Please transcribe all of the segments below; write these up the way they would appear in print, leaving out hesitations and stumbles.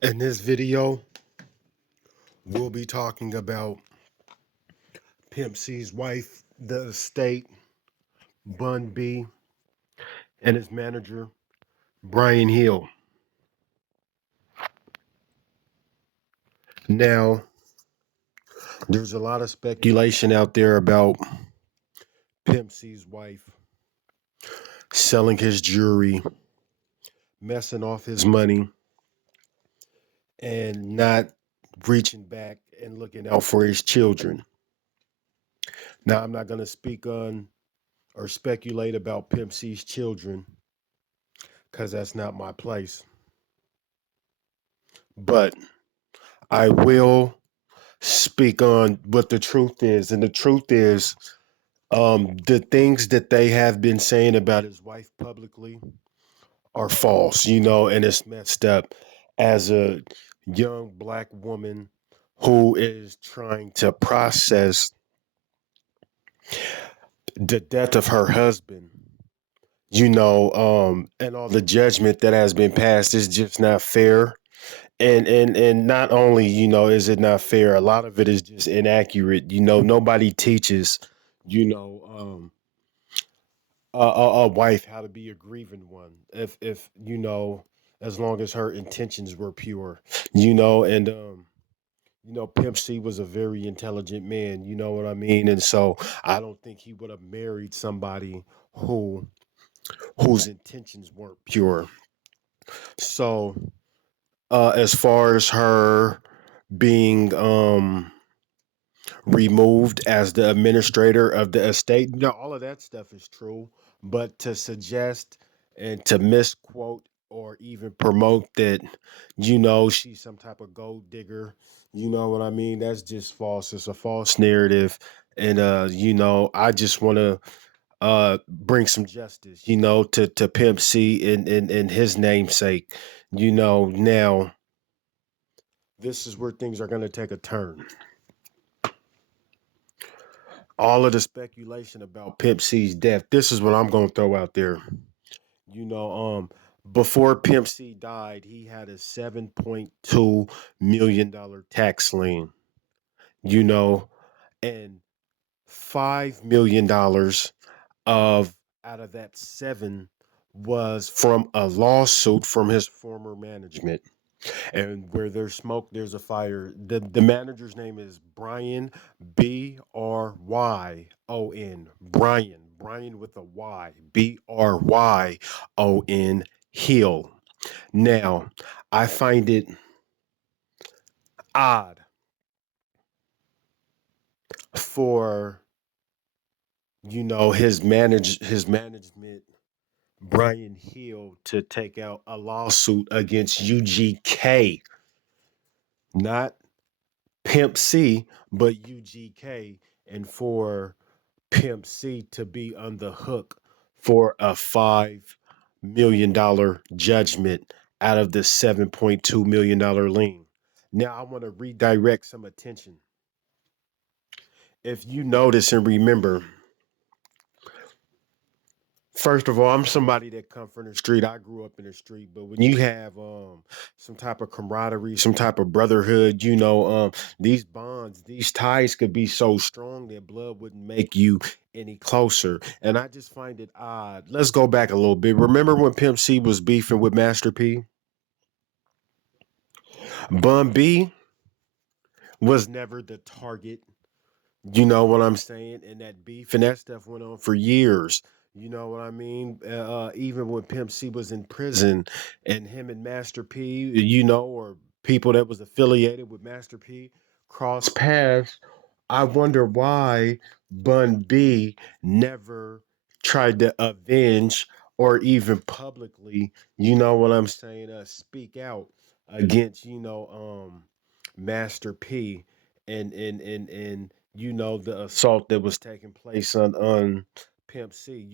In this video, we'll be talking about Pimp C's wife, the estate, Bun B, and his manager, Brian Hill. Now, there's a lot of speculation out there about Pimp C's wife selling his jewelry, messing off his money, and not reaching back and looking out for his children. Now, I'm not going to speak on or speculate about Pimp C's children because that's not my place. But I will speak on what the truth is. And the truth is, the things that they have been saying about his wife publicly are false, and it's messed up as a young black woman who is trying to process the death of her husband, and all the judgment that has been passed is just not fair. And not only is it not fair, a lot of it is just inaccurate. Nobody teaches you know a wife how to be a grieving one, if as long as her intentions were pure. And Pimp C was a very intelligent man, you know what I mean? And so I don't think he would have married somebody whose intentions weren't pure. So as far as her being removed as the administrator of the estate. All of that stuff is true, but to suggest and to misquote or even promote that, she's some type of gold digger, you know what I mean? That's just false. It's a false narrative. And, I just want to bring some justice, to Pimp C and his namesake. Now this is where things are going to take a turn. All of the speculation about Pimp C's death. This is what I'm gonna throw out there. You know, um, Before Pimp C died, he had a $7.2 million tax lien. You know, and $5 million of out of that seven was from a lawsuit from his former management. And where there's smoke, there's a fire. The manager's name is Brian, Bryon. Brian with a Y, Bryon Hill. Now, I find it odd for his management, Brian Hill, to take out a lawsuit against UGK, not Pimp C, but UGK, and for Pimp C to be on the hook for a $5 million judgment out of the $7.2 million lien. Now I want to redirect some attention. If you notice and remember, first of all, I'm somebody that come from the street. I grew up in the street, but when you have some type of camaraderie, some type of brotherhood, these bonds, these ties could be so strong that blood wouldn't make you any closer. And I just find it odd. Let's go back a little bit. Remember when Pimp C was beefing with Master P? Bun B was never the target. You know what I'm saying? And that beef and that stuff went on for years. You know what I mean? Even when Pimp C was in prison, and him and Master P, or people that was affiliated with Master P, crossed paths. I wonder why Bun B never tried to avenge or even publicly, you know what I'm saying, speak out against, Master P and the assault that was taking place on Pimp C.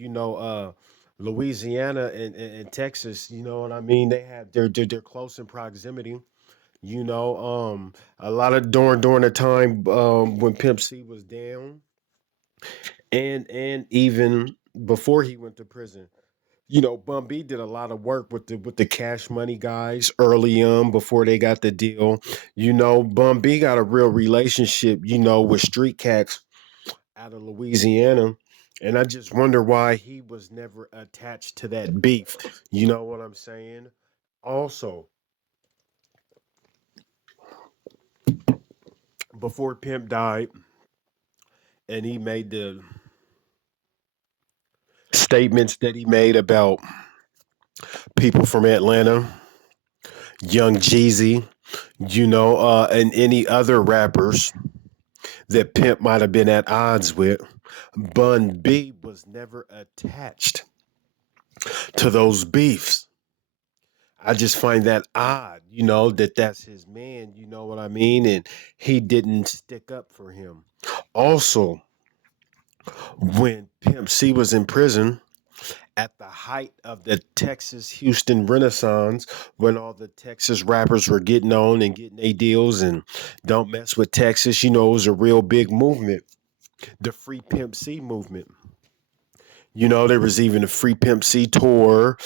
Louisiana and Texas, you know what I mean? They're close in proximity. A lot of during the time when Pimp C was down, and even before he went to prison. Bun B did a lot of work with the Cash Money guys early on before they got the deal. Bun B got a real relationship, with street cats out of Louisiana. And I just wonder why he was never attached to that beef. You know what I'm saying? Also, before Pimp died and he made the statements that he made about people from Atlanta, Young Jeezy, and any other rappers that Pimp might have been at odds with, Bun B was never attached to those beefs. I just find that odd, that that's his man, you know what I mean? And he didn't stick up for him. Also, when Pimp C was in prison, at the height of the Texas Houston Renaissance, when all the Texas rappers were getting on and getting their deals and don't mess with Texas, it was a real big movement. The Free Pimp C movement. There was even a Free Pimp C tour,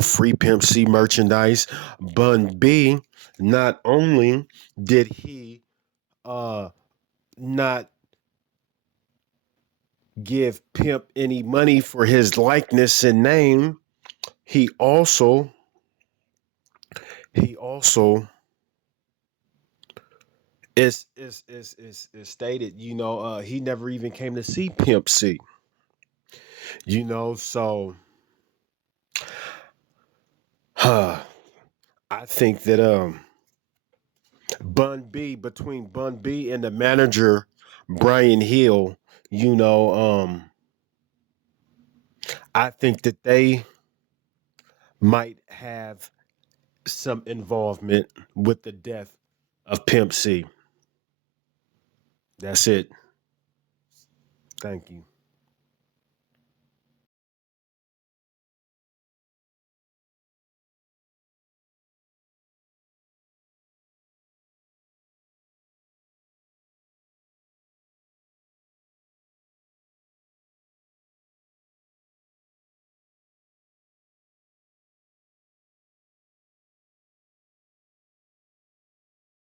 Free Pimp C merchandise. Bun B, not only did he uh not give Pimp any money for his likeness and name, he also he also is stated, he never even came to see Pimp C. So I think that between Bun B and the manager Brian Hill, you know, I think that they might have some involvement with the death of Pimp C. That's it. Thank you.